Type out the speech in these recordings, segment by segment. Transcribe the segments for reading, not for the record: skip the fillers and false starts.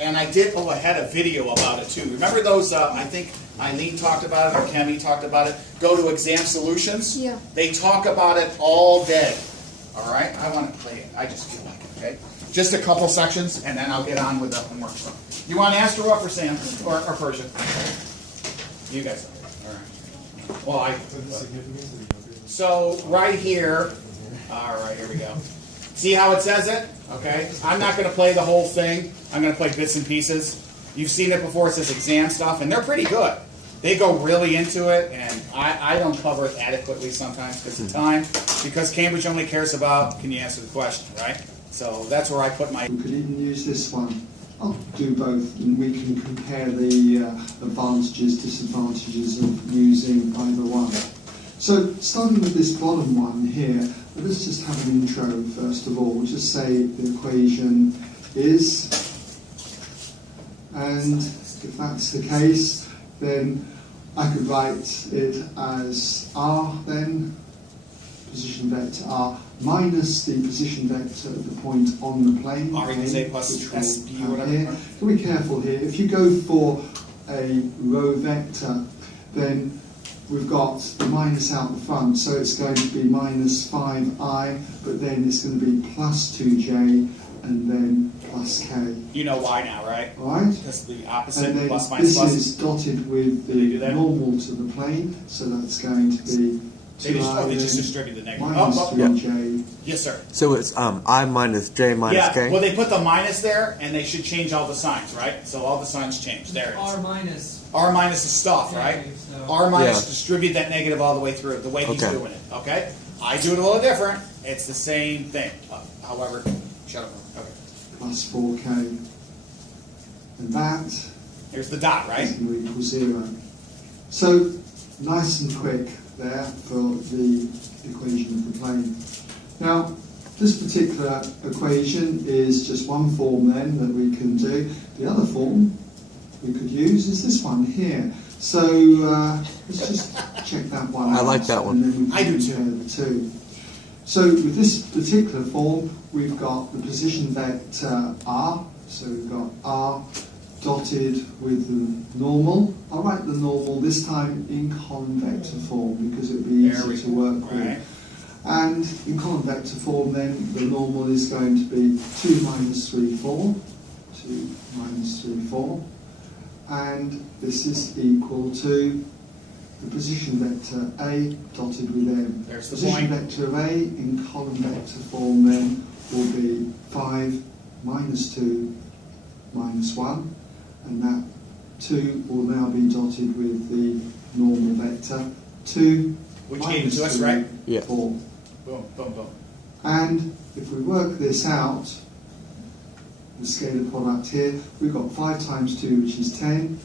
And I had a video about it too. Remember those, I think Eileen talked about it or Kemi talked about it, Go to Exam Solutions? Yeah. They talk about it all day. All right? I want to play it. I just feel like it, okay? Just a couple sections, and then I'll get on with the homework stuff. You want Astro up or Sam? Or Persia? You guys. All right. Well, so right here, all right, here we go. See how it says it? Okay. I'm not going to play the whole thing. I'm going to play bits and pieces. You've seen it before. It says exam stuff, and they're pretty good. They go really into it, and I don't cover it adequately sometimes because of time. Because Cambridge only cares about, can you answer the question, right? So that's where I put my... We could even use this one. I'll do both, and we can compare the advantages, disadvantages of using either one. So, starting with this bottom one here, let's just have an intro first of all. We'll just say the equation is, and if that's the case, then I could write it as R then, position vector R, minus the position vector of the point on the plane. R equals A plus SP or whatever. Here. Can be careful here. If you go for a row vector, then we've got the minus out the front, so it's going to be minus 5i, but then it's going to be plus 2j, and then plus k. You know why now, right? All right? That's the opposite, and then plus minus plus. This is dotted with the normal to the plane, so that's going to be They just distribute the negative. minus 3j. Yes, sir. So it's I minus j minus k? Well, they put the minus there, and they should change all the signs, right? So all the signs change. There it is. R minus. R minus is stuff, right? So. R minus distribute that negative all the way through, the way he's doing it, okay? I do it a little different. It's the same thing. However, shut up. Okay. Plus 4k. And that Here's the dot, right? is going to equal 0. So, nice and quick there for the equation of the plane. Now, this particular equation is just one form then that we can do. The other form we could use is this one here. So let's just check that one out. I like that one. And then we can I do compare the two. So with this particular form, we've got the position vector R. So we've got R dotted with the normal. I'll write the normal this time in column vector form because it would be easy to work with. And in column vector form then, the normal is going to be 2 minus 3, 4. 2 minus 3, 4. And this is equal to the position vector A dotted with M. There's the position point. vector A in column vector form then will be 5 minus 2 minus 1. And that 2 will now be dotted with the normal vector 2 Which gave it minus to us, 3, right? Yeah. 4. Boom, boom, boom. And if we work this out, the scalar product here, we've got 5 times 2, which is 10,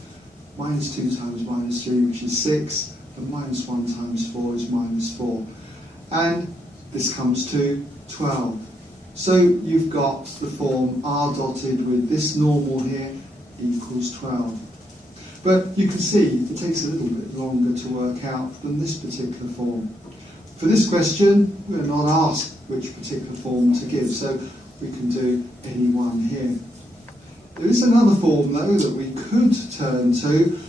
minus 2 times minus 3, which is 6, and minus 1 times 4 is minus 4. And this comes to 12. So you've got the form R dotted with this normal here equals 12. But you can see it takes a little bit longer to work out than this particular form. For this question, we're not asked which particular form to give, so we can do any one here. There is another form, though, that we could turn to,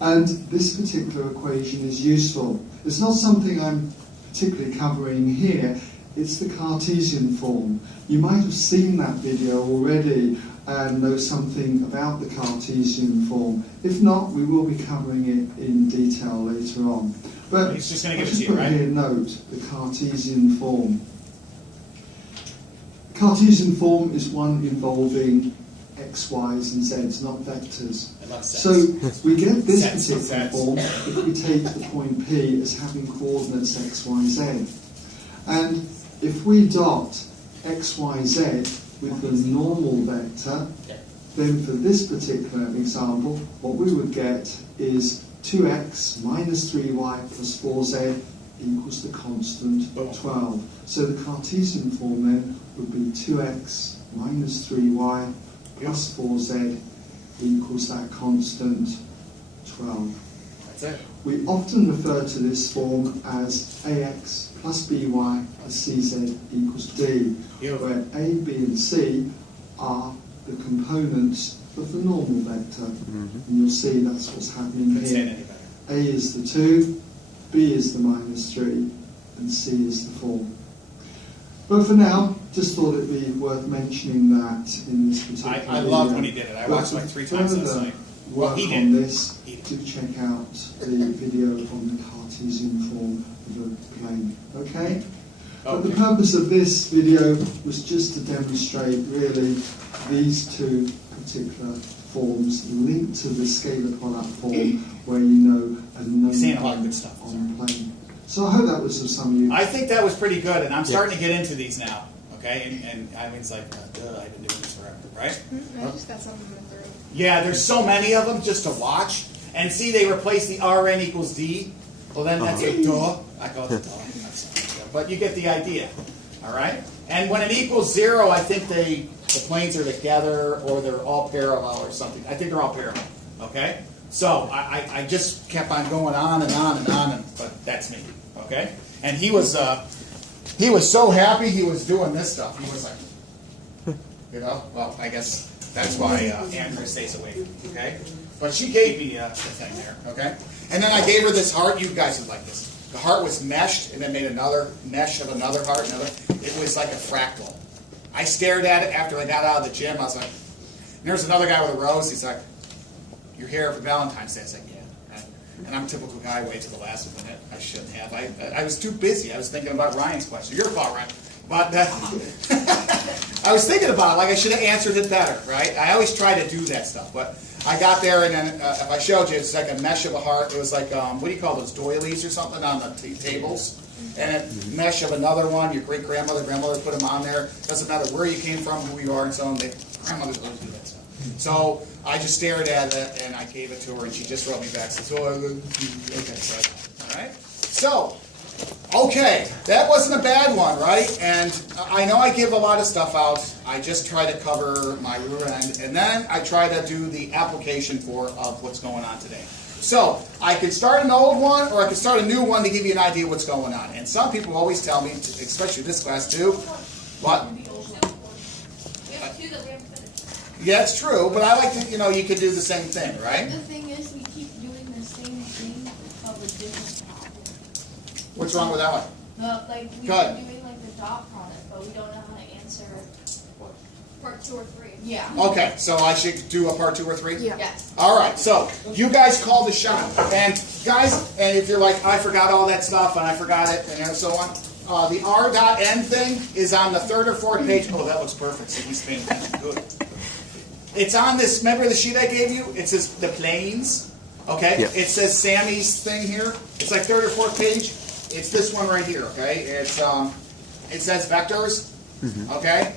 and this particular equation is useful. It's not something I'm particularly covering here, it's the Cartesian form. You might have seen that video already and know something about the Cartesian form. If not, we will be covering it in detail later on. But He's just going to I'll give it just to you, put right? here note, the Cartesian form. Cartesian form is one involving x, y's and z's, not vectors. I love sets. So we get this Sets, particular sets. form if we take the point P as having coordinates x, y, z. And if we dot x, y, z with the normal vector, then for this particular example, what we would get is 2x minus 3y plus 4z equals the constant 12. So the Cartesian form then would be 2x minus 3y plus 4z equals that constant 12. That's it. We often refer to this form as ax plus by plus cz equals d, where a, b and c are the components of the normal vector. And you'll see that's what's happening Couldn't say it here. any better. A is the 2, B is the -3, and C is the 4. But for now, just thought it'd be worth mentioning that in this particular I loved when he did it. I watched it like 3 times last night. Work he on did. this, He did. do check out the video on the Cartesian form of a plane. Okay? But the Okay. purpose of this video was just to demonstrate really these two particular forms linked to the scalar product form where you know a known He's saying a lot of good stuff. on the plane. So I hope that was of some use. I think that was pretty good, and I'm starting to get into these now. Okay, and I mean, it's like, duh, I've been doing this forever, right? I just got something in my throat. Yeah, there's so many of them just to watch. And see, they replace the Rn equals D. Well, then that's a duh. I call it a duh. That's not a duh. But you get the idea. All right? And when it equals 0, I think the planes are together or they're all parallel or something. I think they're all parallel. Okay? So I just kept on going on and on and on, but that's me. Okay? And he was so happy he was doing this stuff. He was like, you know, well, I guess that's why Andrea stays awake, okay? But she gave me the thing there, okay? And then I gave her this heart. You guys would like this. The heart was meshed, and then made another mesh of another heart. It was like a fractal. I stared at it after I got out of the gym. I was like, and there was another guy with a rose. He's like, "You're here for Valentine's Day." I was like, "Yeah." And I'm a typical guy, wait to the last minute. I shouldn't have. I was too busy. I was thinking about Ryan's question. Your fault, Ryan. But I was thinking about it, like I should have answered it better, right? I always try to do that stuff, but I got there, and then if I showed you, it's like a mesh of a heart. It was like, what do you call those, doilies or something on the tables? And a mesh of another one, your great-grandmother, grandmother put them on there. Doesn't matter where you came from, who you are, and so on. Grandmothers always do that stuff. So I just stared at it, and I gave it to her, and she just wrote me back. Says, "Oh, okay, so all right." So, okay, that wasn't a bad one, right? And I know I give a lot of stuff out. I just try to cover my rear end, and then I try to do the application of what's going on today. So I could start an old one, or I could start a new one to give you an idea of what's going on. And some people always tell me, especially this class too, what? We have 2 that we haven't finished. Yeah, it's true, but I like to, you could do the same thing, right? The thing is, we keep doing the same thing, but with different problems. What's wrong with that one? We Go keep ahead. doing like the dot product, but we don't know how to answer part 2 or 3. Yeah. Okay, so I should do a part 2 or 3? Yeah. Yes. All right, so you guys call the shot. And guys, and if you're like, I forgot all that stuff and I forgot it and so on, the R.N thing is on the 3rd or 4th page. Oh, that looks perfect. So he's paying attention. Good. It's on this, remember the sheet I gave you? It says the planes. Okay? Yep. It says Sammy's thing here. It's like 3rd or 4th page. It's this one right here, okay? It's it says vectors. Okay?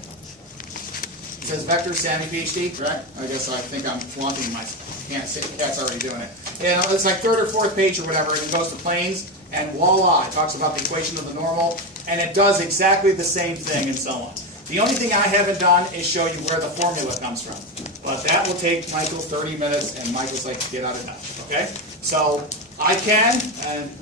It says vectors, Sammy PhD, right? I think I'm flaunting my cat's already doing it. And it's like 3rd or 4th page or whatever, and it goes to planes, and voila, it talks about the equation of the normal, and it does exactly the same thing and so on. The only thing I haven't done is show you where the formula comes from. But that will take Michael 30 minutes, and Michael's like, get out of Dodge, okay? So I can,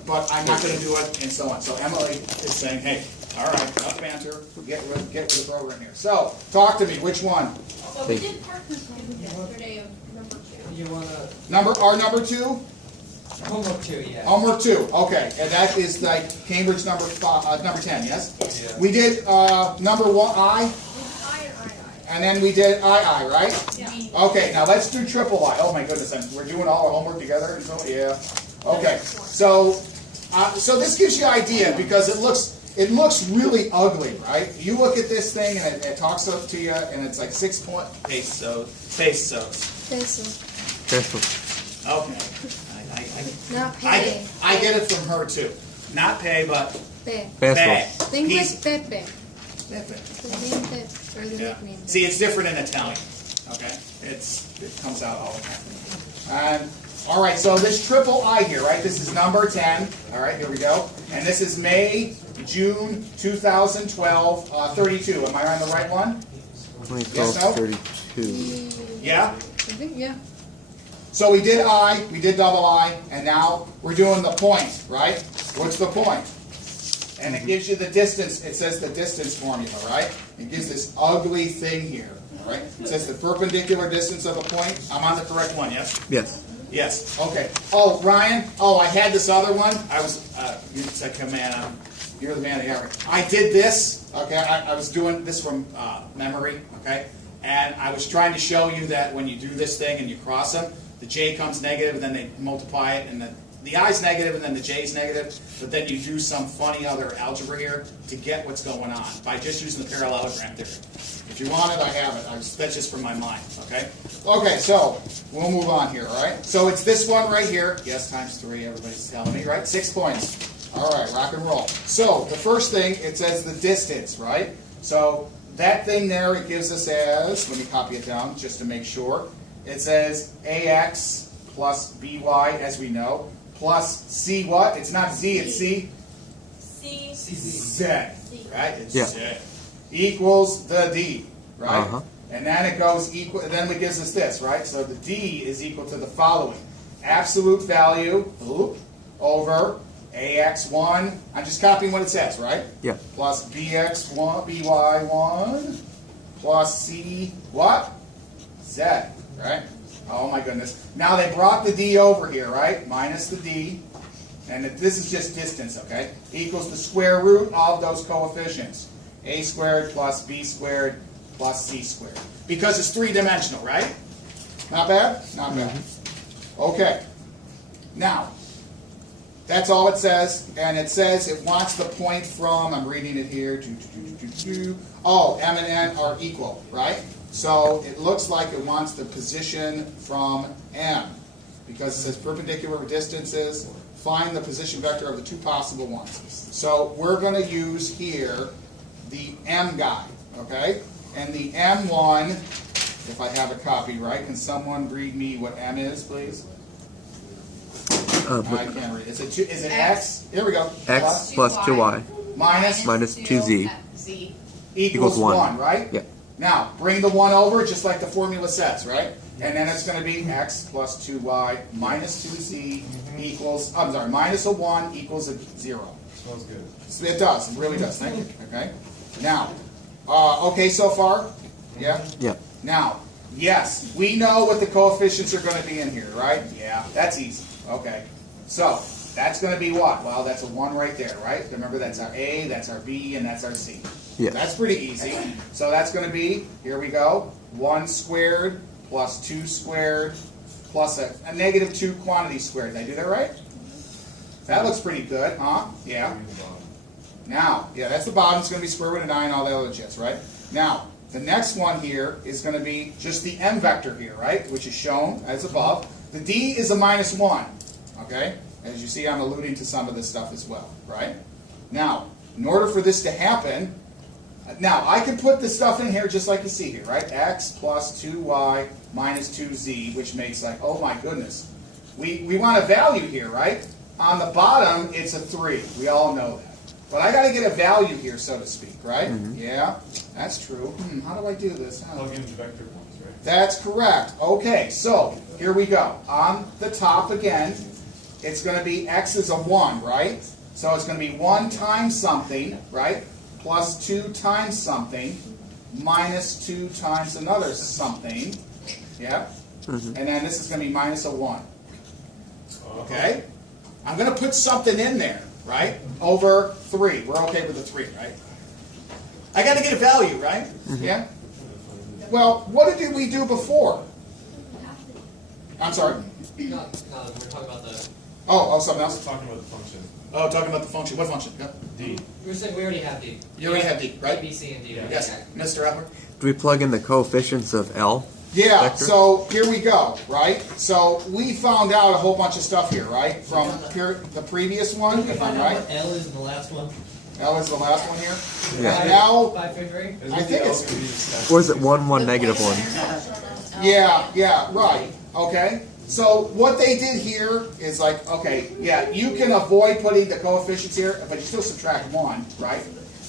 but I'm not going to do it, and so on. So Emily is saying, hey, all right, enough banter, get with the program here. So, talk to me, which one? So we did part 2 yesterday of number 2. You wanna Number 2? homework 2, yeah. Homework 2, okay, and that is like Cambridge number 10, yes? Yeah. We did number 1, I, and then we did II, right? Yeah. Okay, now let's do triple I. Oh my goodness, we're doing all our homework together and so, yeah. Okay, so this gives you an idea because it looks really ugly, right? You look at this thing and it talks up to you and it's like 6 point pesos. Okay. Not pay. I get it from her too. Not pay, but Pe. pay. Think like He's- Pepe. Pepe. The name Pepe. Or the Yeah. nickname. See, it's different in Italian. Okay, it comes out all the time. And all right, so this triple I here, right? This is number 10. All right, here we go. And this is May, June 2012, 32. Am I on the right one? 2012, Yes, no? 32. Yeah. I think, yeah. So we did I, we did double I, and now we're doing the point, right? What's the point? And it gives you the distance. It says the distance formula, right? It gives this ugly thing here. All right? It says the perpendicular distance of a point. I'm on the correct one, yes? Yes. Yes, okay. Oh, Ryan, I had this other one. You said command. You're the man of the hour. I did this, okay? I was doing this from memory, okay? And I was trying to show you that when you do this thing and you cross them, the j comes negative, and then they multiply it, and the i's negative, and then the j's negative, but then you do some funny other algebra here to get what's going on by just using the parallelogram theory. If you want it, I have it. That's just from my mind, okay? Okay, so we'll move on here, all right? So it's this one right here. Yes, times 3, everybody's telling me, right? 6 points. All right, rock and roll. So the first thing, it says the distance, right? So that thing there, it gives us as, let me copy it down just to make sure. It says ax plus by, as we know, plus c what? It's not z, it's c? Z, right? It's Yeah. Z. Equals the d, right? Uh-huh. And then it goes equal, and then it gives us this, right? So the d is equal to the following. Absolute value, over ax1, I'm just copying what it says, right? Yeah. Plus bx1, by1, plus c, what? Z, right? Oh my goodness. Now they brought the d over here, right? Minus the d, and this is just distance, okay? Equals the square root of those coefficients. A squared plus b squared plus c squared. Because it's three-dimensional, right? Not bad? Not bad. Okay. Now, that's all it says, and it says it wants the point from, I'm reading it here, oh, m and n are equal, right? So it looks like it wants the position from m, because it says perpendicular distances, find the position vector of the two possible ones. So we're going to use here the m guy, okay? And the m1, if I have a copy, right? Can someone read me what m is, please? I can't read. Is it x? Here we go. X plus 2y minus minus 2z equals 1, 1, right? Yeah. Now, bring the 1 over just like the formula says, right? And then it's going to be x plus 2y minus 2z equals, I'm sorry, minus a 1 equals a 0. Smells good. So it does. It really does. Thank you. Okay? Now, okay so far? Yeah? Yeah. Now, yes, we know what the coefficients are going to be in here, right? Yeah, that's easy. Okay. So, that's going to be what? Well, that's a 1 right there, right? Remember, that's our A, that's our B, and that's our C. Yeah. That's pretty easy. So that's going to be, here we go, 1 squared plus 2 squared plus a negative 2 quantity squared. Did I do that right? That looks pretty good, huh? Yeah. Now, yeah, that's the bottom. It's going to be square root of 9, all the other jets, right? Now, the next one here is going to be just the m vector here, right? Which is shown as above. The d is a minus 1, okay? As you see, I'm alluding to some of this stuff as well, right? Now, in order for this to happen, now I can put this stuff in here just like you see here, right? X plus 2y minus 2z, which makes like, oh my goodness. We want a value here, right? On the bottom, it's a 3. We all know that. But I got to get a value here, so to speak, right? Yeah, that's true. How do I do this? Plug in the vector points, right? That's correct. Okay, so here we go. On the top again, it's going to be x is a 1, right? So it's going to be 1 times something, right? Plus 2 times something, minus 2 times another something. Yeah? And then this is going to be minus a 1. Okay? I'm going to put something in there, right? Over 3. We're okay with the 3, right? I got to get a value, right? Yeah? Well, what did we do before? I'm sorry? No, we're talking about the. Oh, something else? Talking about the function. Oh, talking about the function. What function? Yeah. D. We were saying we already have D. You already have D, right? A, B, C, and D. Yes, Mr. Epler? Do we plug in the coefficients of L? Yeah, Vector? so here we go, right? So we found out a whole bunch of stuff here, right? From the previous one, Didn't we if I'm find out right. what L is in the last one? That was the last one here. Yeah. And now, By fifth grade? I think it's... Or is it 1, 1, negative 1? Yeah, right. Okay. So what they did here is like, okay, yeah, you can avoid putting the coefficients here, but you still subtract 1, right?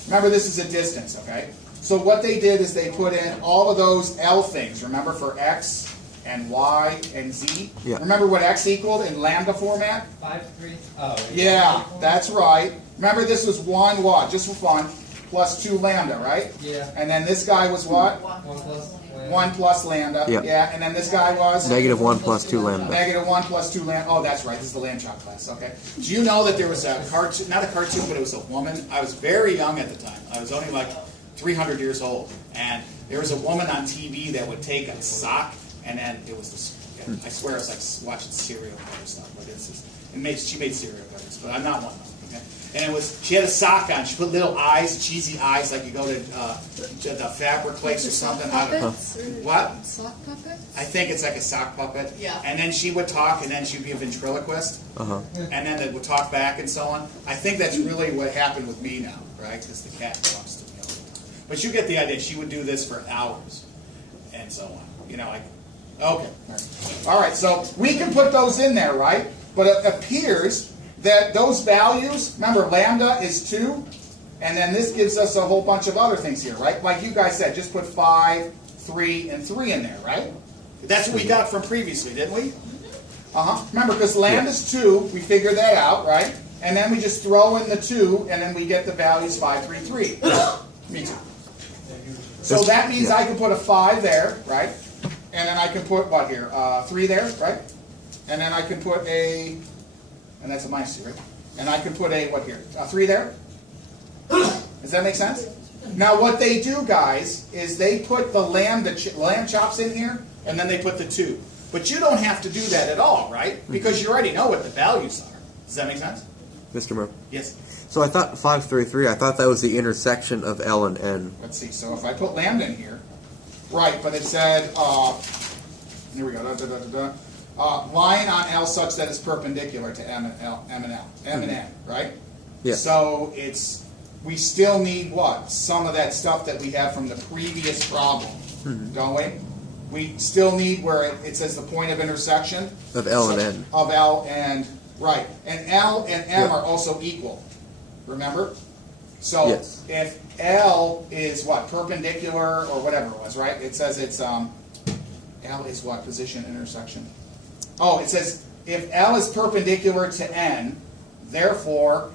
Remember, this is a distance, okay? So what they did is they put in all of those L things, remember, for X and Y and Z? Yeah. Remember what X equaled in lambda format? 5, 3. Oh. Yeah, that's right. Remember, this was 1 what? Just for fun, plus 2 lambda, right? Yeah. And then this guy was what? 1 plus 1 plus lambda. Yep. Yeah, and then this guy was? -1 plus 2 lambda. -1 plus 2 lambda. Oh, that's right. This is the lamb chop class. Okay. Do you know that there was a cartoon, not a cartoon, but it was a woman? I was very young at the time. I was only like 300 years old. And there was a woman on TV that would take a sock, and then it was this, I swear it's like watching serial killer stuff. But it's just, she made serial killers, but I'm not one of them. Okay? And it was, she had a sock on. She put little eyes, cheesy eyes, like you go to the fabric place or something. I don't know. Puppets? Or What? Sock puppets? I think it's like a sock puppet. Yeah. And then she would talk, and then she'd be a ventriloquist, and then they would talk back and so on. I think that's really what happened with me now, right? Because the cat talks to me all the time. But you get the idea. She would do this for hours, and so on. You know, like, okay. All right, so we can put those in there, right? But it appears that those values, remember, lambda is 2, and then this gives us a whole bunch of other things here, right? Like you guys said, just put 5, 3, and 3 in there, right? That's what we got from previously, didn't we? Remember, because lambda's 2, we figured that out, right? And then we just throw in the 2, and then we get the values 5, 3, 3. Me too. So that means I can put a 5 there, right? And then I can put, what here, 3 there, right? And then I can put a, and that's a -2, right? And I can put a, what here, a 3 there? Does that make sense? Now what they do, guys, is they put the lamb chops in here, and then they put the 2. But you don't have to do that at all, right? Because you already know what the values are. Does that make sense? Mr. Murmer. Yes. So I thought 5, 3, 3, I thought that was the intersection of L and N. Let's see. So if I put lambda in here, right, but it said, here we go, line on L such that it's perpendicular to M and N, right? Yeah. So we still need what? Some of that stuff that we have from the previous problem, don't we? We still need where it says the point of intersection. Of L and N. Of L and, right. And L and M are also equal, remember? So yes. If L is what? Perpendicular or whatever it was, right? It says it's, L is what? Position, intersection. Oh, it says if L is perpendicular to N, therefore,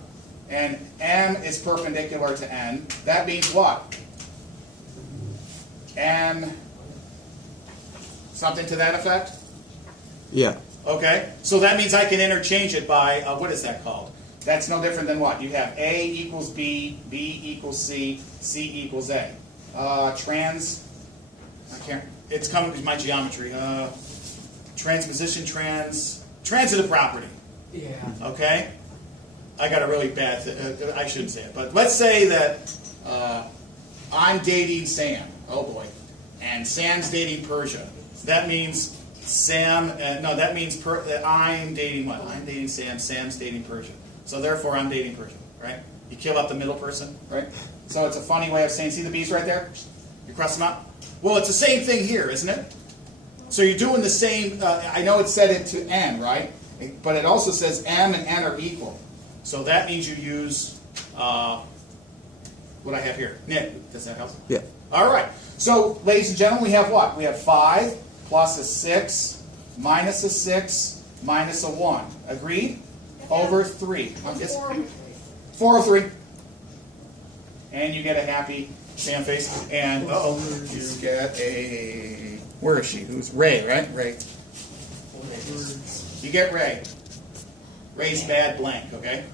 and M is perpendicular to N, that means what? M, something to that effect? Yeah. Okay, so that means I can interchange it by, what is that called? That's no different than what? You have A equals B, B equals C, C equals A. It's coming with my geometry. Transposition, transitive property. Yeah. Okay? I got a really bad, I shouldn't say it, but let's say that I'm dating Sam. Oh boy. And Sam's dating Persia. That means Sam, that means that I'm dating what? I'm dating Sam, Sam's dating Persia. So therefore I'm dating Persia, right? You kill out the middle person, right? So it's a funny way of saying, see the B's right there? You cross them out? Well, it's the same thing here, isn't it? So you're doing the same, I know it said it to N, right? But it also says M and N are equal. So that means you use what I have here. Nick, does that help? Yeah. All right. So, ladies and gentlemen, we have what? We have 5 plus a 6 minus a 6 minus a 1. Agreed? Over 3. 4 over 3. And you get a happy Sam face. And, you get a... Where is she? Who's Ray, right? Ray. You get Ray. Ray's bad blank, okay?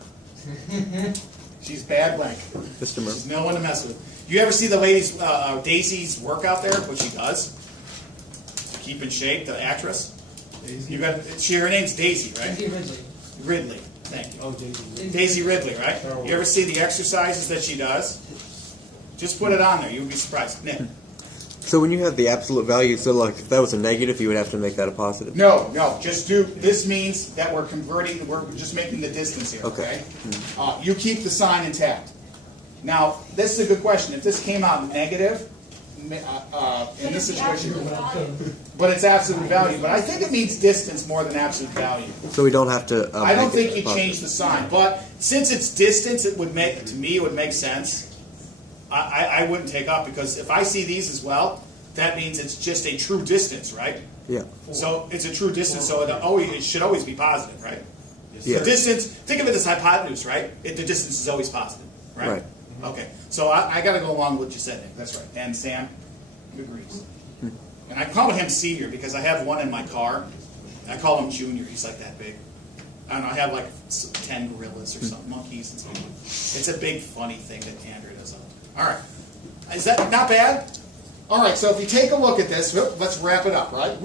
She's bad blank. Mr. Murmer. She's no one to mess with. You ever see the ladies, Daisy's work out there? What she does to keep in shape, the actress. You got her name's Daisy, right? Daisy Ridley. Ridley. Thank you. Oh, Daisy. Daisy Ridley, right? You ever see the exercises that she does? Just put it on there. You'll be surprised. Nick. So when you have the absolute value, so like if that was a negative, you would have to make that a positive? No. Just do, this means that we're converting, we're just making the distance here, okay? You keep the sign intact. Now, this is a good question. If this came out negative, in this situation, but it's absolute value. But I think it means distance more than absolute value. So we don't have to... I don't think you change the sign. But since it's distance, it would make, to me, it would make sense. I wouldn't take up, because if I see these as well, that means it's just a true distance, right? Yeah. So it's a true distance, so it should always be positive, right? Yeah. The distance, think of it as hypotenuse, right? The distance is always positive, right? Right. Okay, so I got to go along with what you said, Nick. That's right. And Sam agrees. And I call him Senior because I have one in my car. I call him Junior. He's like that big. I don't know, I have like 10 gorillas or something, monkeys and stuff. It's a big funny thing that Andrew does. All right. Is that not bad? All right, so if you take a look at this, let's wrap it up, right?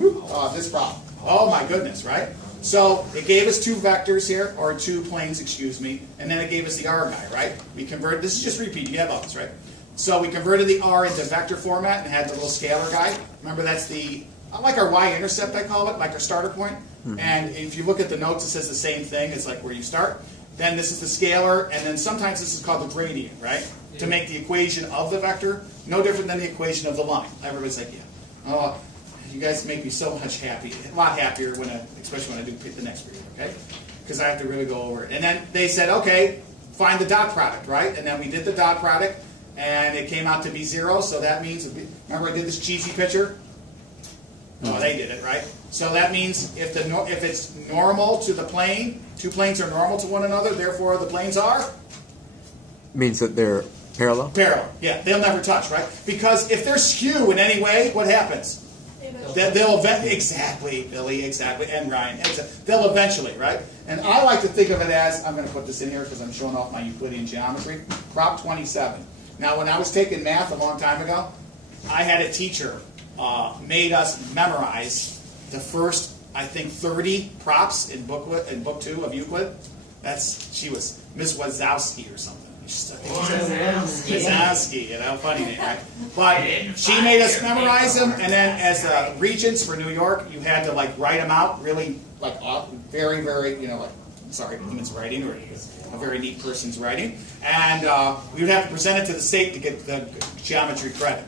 This problem. Oh my goodness, right? So it gave us two vectors here, or two planes, excuse me, and then it gave us the R guy, right? We converted, this is just repeat, you have others, right? So we converted the R into vector format and had the little scalar guy. Remember, that's the, like our y-intercept, I call it, like our starter point. And if you look at the notes, it says the same thing. It's like where you start. Then this is the scalar, and then sometimes this is called the gradient, right? To make the equation of the vector no different than the equation of the line. Everybody's like, yeah. Oh, you guys make me so much happy, a lot happier when, especially when I do pick the next period, okay? Because I have to really go over it. And then they said, okay, find the dot product, right? And then we did the dot product, and it came out to be 0. So that means, remember I did this cheesy picture? Oh, they did it, right? So that means if it's normal to the plane, two planes are normal to one another, therefore the planes are? Means that they're parallel? Parallel, yeah. They'll never touch, right? Because if they're skew in any way, what happens? They'll exactly, Billy, exactly, and Ryan. They'll eventually, right? And I like to think of it as, I'm going to put this in here because I'm showing off my Euclidean geometry, Prop 27. Now, when I was taking math a long time ago, I had a teacher made us memorize the first, I think, 30 props in book 2 of Euclid. She was Miss Wazowski or something. Wazowski, you know, funny name, right? But she made us memorize them, and then as regents for New York, you had to like write them out, really like very, very, you know, like sorry, human's writing or a very neat person's writing, and we would have to present it to the state to get the geometry credit.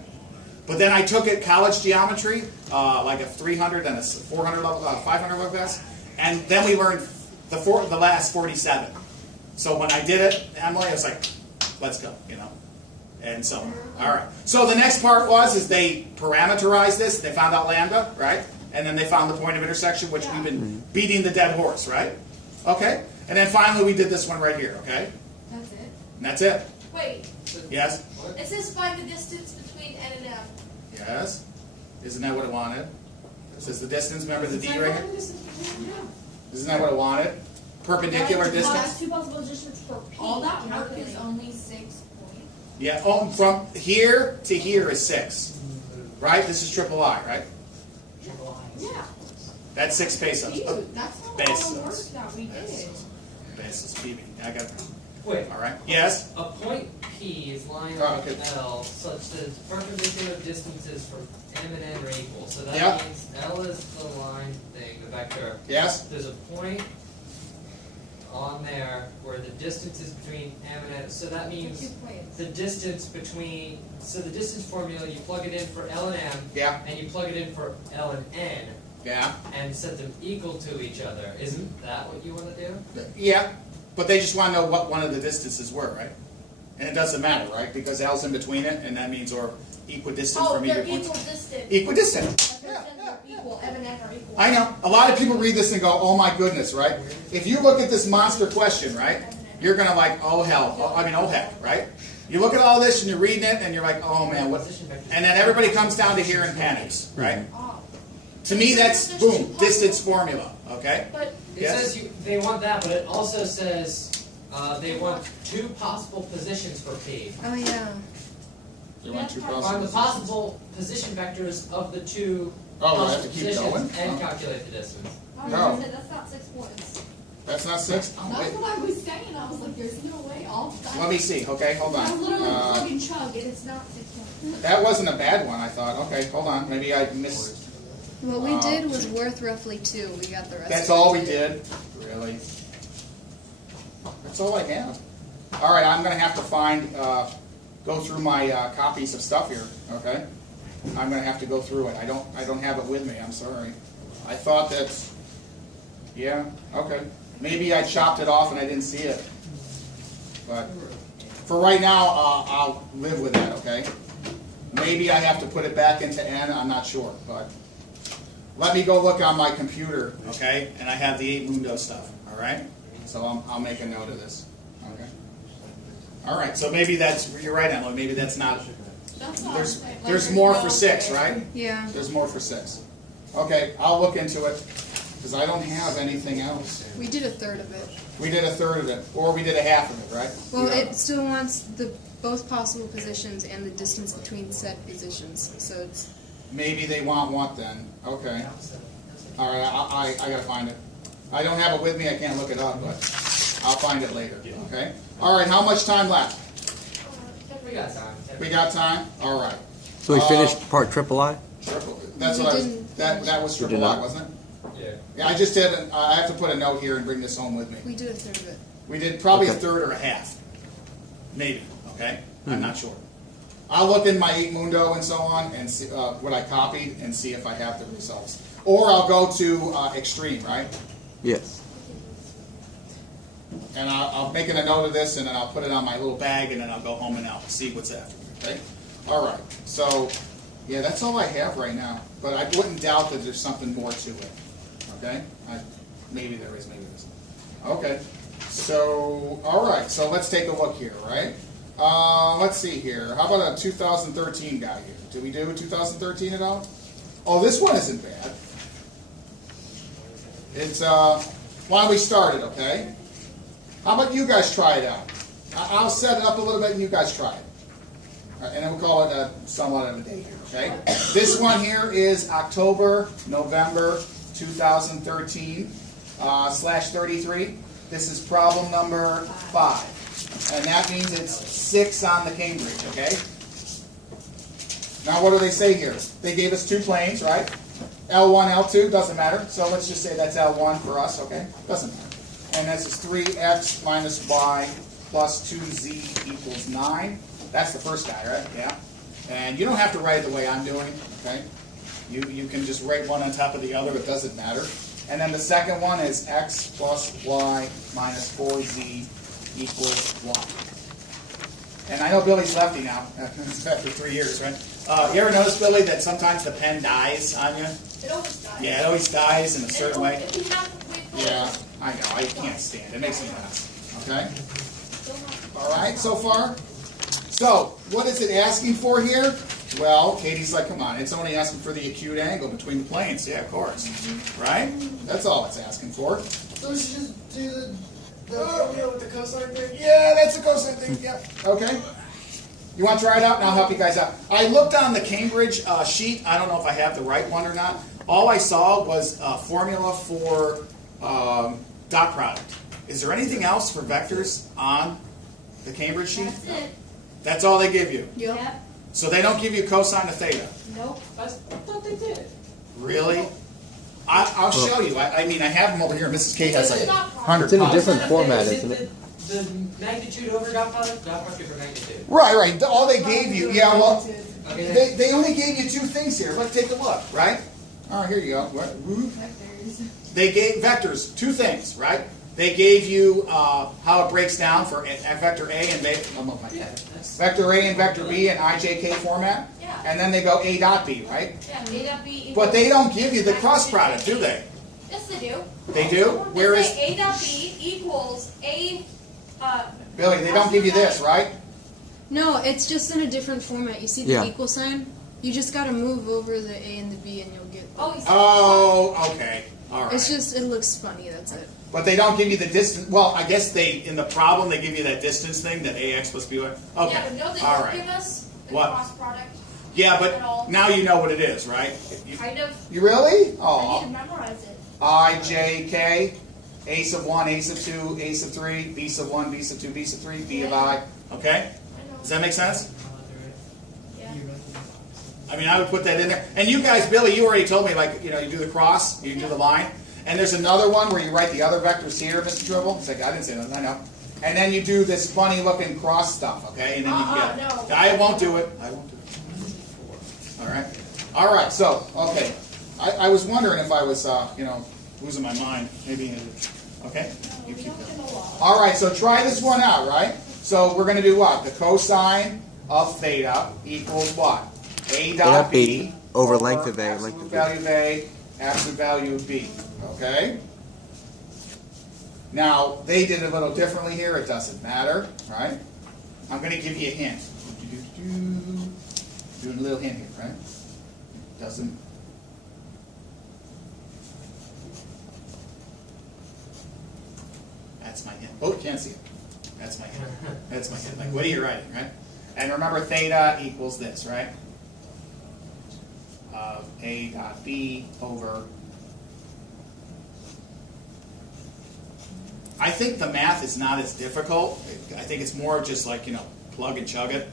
But then I took it college geometry, like a 300 and a 400 level, 500 level class, and then we learned the last 47. So when I did it, Emily, I was like, let's go, you know, and so on. All right. So the next part is they parameterized this. They found out lambda, right? And then they found the point of intersection, which we've been beating the dead horse, right? Okay. And then finally we did this one right here, okay? That's it. And that's it. Wait, Yes? it says find the distance between N and M. Yes? Isn't that what it wanted? It says the distance, remember the D right here? Isn't that what it wanted? Perpendicular That's distance? two possible distance for P. All that work is only 6 points. Yeah, from here to here is 6. Right? This is triple I, right? Yeah. That's 6 pesos. Ew, that's not all the work that we did. Pesos, PB. I got it. Wait, All right. Yes? a point P is lined Oh, up okay. with L such that its perpendicular distances from M and N are equal. So that Yeah. means L is the line thing, the vector. Yes? There's a point on there where the distance is between M and N. So that means 2 points. the distance between, so the distance formula, you plug it in for L and M, Yeah. and you plug it in for L and N, Yeah. and set them equal to each other. Isn't that what you want to do? Yeah. But they just want to know what one of the distances were, right? And it doesn't matter, right? Because L's in between it, and that means or equidistant Oh, from they're either point. equidistant. Equidistant. That's Yeah, what it says, they're equal. M and N are equal. I know. A lot of people read this and go, oh my goodness, right? If you look at this monster question, right, you're going to like, oh hell, oh heck, right? You look at all this and you're reading it and you're like, oh man, what? And then everybody comes down to here and panics, right? Oh. To me, that's, boom, distance formula, okay? But It Yes? says they want that, but it also says they want 2 possible positions for P. Oh, yeah. You want two Find the possible position vectors of the 2 Oh, I have possible to keep positions going? and Oh. calculate the distance. No. that's not 6 points. That's not 6? That's what I was saying. I was like, there's no way. Let me see, okay, hold I was literally on. plug and chug, and it's not 6 points. That wasn't a bad one, I thought. Okay, hold on, maybe I missed. What we did was worth roughly 2. We got the rest. That's of all it. we did? Really? That's all I have. All right, I'm going to have to find, go through my copies of stuff here, okay? I'm going to have to go through it. I don't have it with me, I'm sorry. I thought that, yeah, okay. Maybe I chopped it off and I didn't see it. But for right now, I'll live with that, okay? Maybe I have to put it back into N, I'm not sure, but let me go look on my computer, okay? And I have the 8 Mundo stuff, all right? So I'll make a note of this, okay? All right, so maybe that's, you're right, Emily, maybe that's not That's all. There's more for 6, right? Yeah. There's more for 6. Okay, I'll look into it, because I don't have anything else. We did a third of it. We did a third of it, or we did a half of it, right? Well, Yeah. it still wants the both possible positions and the distance between said positions. So it's Maybe they want what then? Okay. All right, I gotta find it. I don't have it with me, I can't look it up, but I'll find it later, okay? All right, how much time left? We got time. We got time? All right. So we finished part triple I? That's We what I was, didn't that was We did triple I, not. wasn't it? Yeah. Yeah, I just did, I have to put a note here and bring this home with me. we did a third of it. We did probably a Okay. third or a half. Maybe, okay? I'm not sure. I'll look in my 8Mundo and so on and see what I copied and see if I have the results. Or I'll go to Extreme, right? Yes. And I'll make a note of this and then I'll put it on my little bag and then I'll go home and I'll see what's after me, okay? All right, so, yeah, that's all I have right now. But I wouldn't doubt that there's something more to it, okay? Maybe there is, maybe there isn't. Okay, so, all right, so let's take a look here, right? Let's see here. How about a 2013 guy here? Did we do a 2013 at all? Oh, this one isn't bad. It's, why don't we start it, okay? How about you guys try it out? I'll set it up a little bit and you guys try it. All right, and then we'll call it somewhat of a day here, okay? This one here is October, November 2013 /33. This is problem number 5. And that means it's 6 on the Cambridge, okay? Now what do they say here? They gave us 2 planes, right? L1, L2, doesn't matter. So let's just say that's L1 for us, okay? Doesn't matter. And this is 3x minus y plus 2z equals 9. That's the first guy, right? Yeah. And you don't have to write it the way I'm doing, okay? You can just write one on top of the other. It doesn't matter. And then the second one is x plus y minus 4z equals 1. And I know Billy's lefty now after 3 years, right? You ever notice, Billy, that sometimes the pen dies on you? It always dies. Yeah, it always dies in a certain way. If you have to wait for Yeah, I know. I can't stand it. It makes me nuts. Okay? All right, so far? So, what is it asking for here? Well, Katie's like, come on, it's only asking for the acute angle between the planes. Yeah, of course. Right? That's all it's asking for. So we should just do the formula with the cosine thing? Yeah, that's the cosine thing. Yeah. Okay. You want to try it out? And I'll help you guys out. I looked on the Cambridge sheet. I don't know if I have the right one or not. All I saw was a formula for dot product. Is there anything else for vectors on the Cambridge sheet? That's it. That's all they give you. Yep. So they don't give you cosine of theta. Nope. I thought they did. Really? I'll show you. I mean, I have them over here. Mrs. K has like It's not 100 It's in a copies. different format, Is isn't it? The magnitude over dot product? Dot product over magnitude. Right. All they gave you, yeah, well, Okay. they only gave you 2 things here. Let's take a look, right? Oh, here you go. What? They gave vectors 2 things, right? They gave you how it breaks down for vector A and vector A and vector B in IJK format. Yeah. And then they go A dot B, right? Yeah. A dot B equals. But they don't give you the cross product, do they? Yes, they do. They do? Where They is say A dot B equals A. Billy? They don't give you this, right? No, it's just in a different format. You see the Yeah. equal sign? You just gotta move over the A and the B and you'll get Oh, he's Oh, okay. All right. It's just, it looks funny, that's it. But they don't give you the distance. Well, I guess in the problem they give you that distance thing, that AX plus BY. Okay. Yeah, but no, they All don't right. give us the What? cross product. Yeah, at all. but now you know what it is, right? Kind of. You really? I need to Oh. memorize it. I, J, K, A sub 1, A sub 2, A sub 3, B sub 1, B sub 2, B sub 3, B of I. Okay? I know. Does that make sense? Yeah. I mean, I would put that in there. And you guys, Billy, you already told me, like, you know, you do the cross, you do the line. And there's another one where you write the other vectors here, Mr. Dribble. It's like, I didn't say that, I know. And then you do this funny looking cross stuff, okay? And then you get it. No. I won't do it. I won't do it. All right. All right. So, okay. I was wondering if I was, you know, losing my mind. Maybe. Okay. You keep going. All right. So try this one out, right? So we're going to do what? The cosine of theta equals what? A dot B over length of A, absolute length of B. value of A, absolute value of B. Okay. Now they did it a little differently here. It doesn't matter, right? I'm going to give you a hint. Doing a little hint here, right? Doesn't. That's my hint. Oh, can't see it. That's my hint. That's my hint. Like, what are you writing, right? And remember, theta equals this, right? Of A dot B over. I think the math is not as difficult. I think it's more just like, plug and chug it,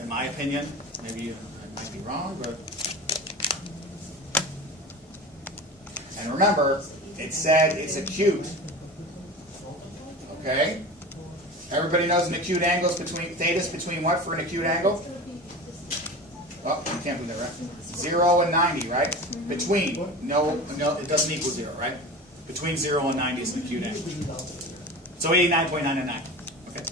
in my opinion. Maybe I might be wrong, but. And remember, it said it's acute. Okay? Everybody knows an acute angle is between, theta's between what for an acute angle? Oh, you can't do that, right? 0 and 90, right? Between. No, it doesn't equal 0, right? Between 0 and 90 is an acute angle. So 89.999. Okay?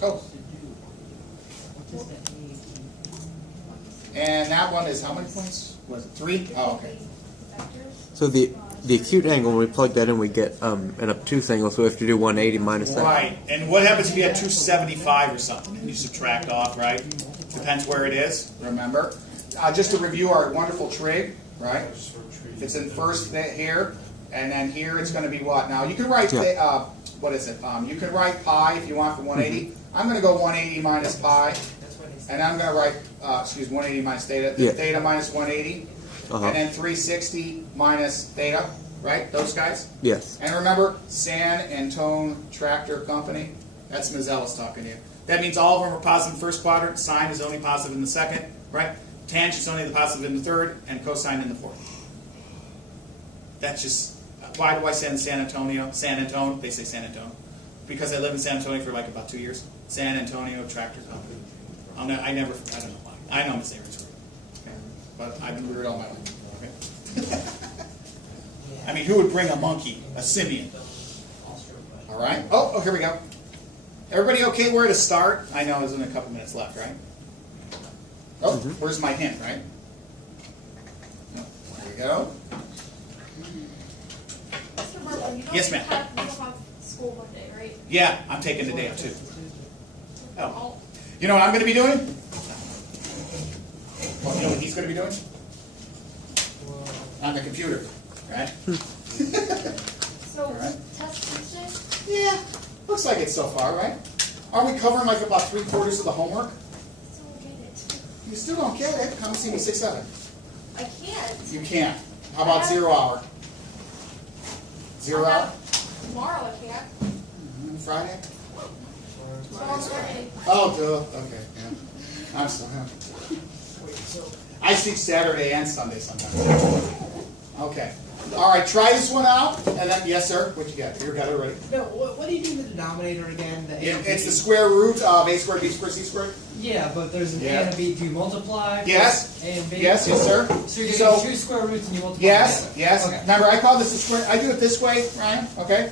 Oh. And that one is how many points? Was it 3? Oh, okay. So the acute angle, when we plug that in, we get an obtuse angle, so we have to do 180 minus that. Right. And what happens if you had 275 or something? And you subtract off, right? Depends where it is, remember. Just to review our wonderful trig, right? It's in first here, and then here it's going to be what? Now, you can write, what is it? You can write pi if you want for 180. I'm going to go 180 minus pi, and I'm going to write, 180 minus theta. Theta minus 180. And then 360 minus theta, right? Those guys? Yes. And remember, San Antone Tractor Company, that's Mazzella's talking to you. That means all of them are positive in the first quadrant, sine is only positive in the second, right? Tangent is only the positive in the third, and cosine in the fourth. That's just, why do I say San Antonio? San Antone, they say San Antonio. Because I lived in San Antonio for like about 2 years. San Antonio Tractor Company. I don't know why. I know I'm saying it's weird. Okay. But I've been weird all my life. Okay. I mean, who would bring a monkey, a simian? All right. Oh, here we go. Everybody okay where to start? I know there's only a couple minutes left, right? Oh, where's my hint, right? Oh, there we go. Mr. Murmer, you don't Yes, ma'am. You don't have school Monday, right? Yeah, I'm taking the day off too. Oh. You know what I'm going to be doing? Well, you know what he's going to be doing? On the computer, right? So, right. test Tuesday? Yeah, looks like it so far, right? Are we covering like about 3/4 of the homework? Still don't get it. You still don't get it. Come see me 6/7. I can't. You can't. How about 0 hour? 0 hour? Tomorrow I can't. Friday? Tomorrow's Friday. Oh, duh. Okay. Yeah. I'm sorry. I see Saturday and Sunday sometimes. Okay. All right. Try this one out, and then yes, sir. What you got? You got it ready? No, what do you do in the denominator again? The A and It's B? the square root of a squared, b squared, c squared. Yeah, but there's an Yeah. A and a B. Do you multiply? Yes. A and B? Yes, sir. So you're getting two square roots and you multiply Yes, together. yes. Okay. Remember, I call this a square. I do it this way, Ryan. Okay.